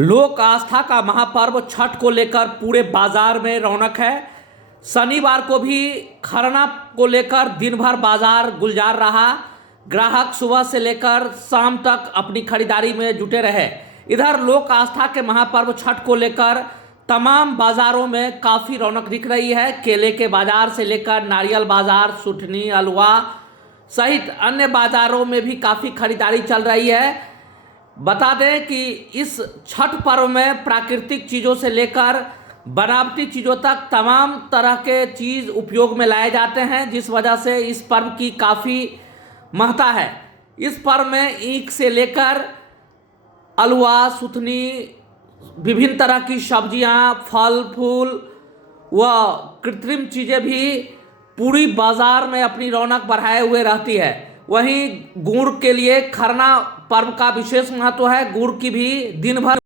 लोक आस्था का महापर्व छठ को लेकर पूरे बाजार में रौनक है। शनिवार को भी खरना को लेकर दिन भर बाजार गुलजार रहा। ग्राहक सुबह से लेकर शाम तक अपनी खरीदारी में जुटे रहे। इधर लोक आस्था के महापर्व छठ को लेकर तमाम बाजारों में काफ़ी रौनक दिख रही है। केले के बाजार से लेकर नारियल बाजार, सुठनी, अलवा सहित अन्य बाजारों में भी काफ़ी खरीदारी चल रही है। बता दें कि इस छठ पर्व में प्राकृतिक चीज़ों से लेकर बनावटी चीज़ों तक तमाम तरह के चीज़ उपयोग में लाए जाते हैं, जिस वजह से इस पर्व की काफ़ी महत्ता है। इस पर्व में ईख से लेकर अलवा, सुथनी, विभिन्न तरह की सब्जियां, फल फूल व कृत्रिम चीज़ें भी पूरी बाजार में अपनी रौनक बढ़ाए हुए रहती है। वहीं गुड़ के लिए खरना पर्व का विशेष महत्व है। गुड़ की भी दिन भर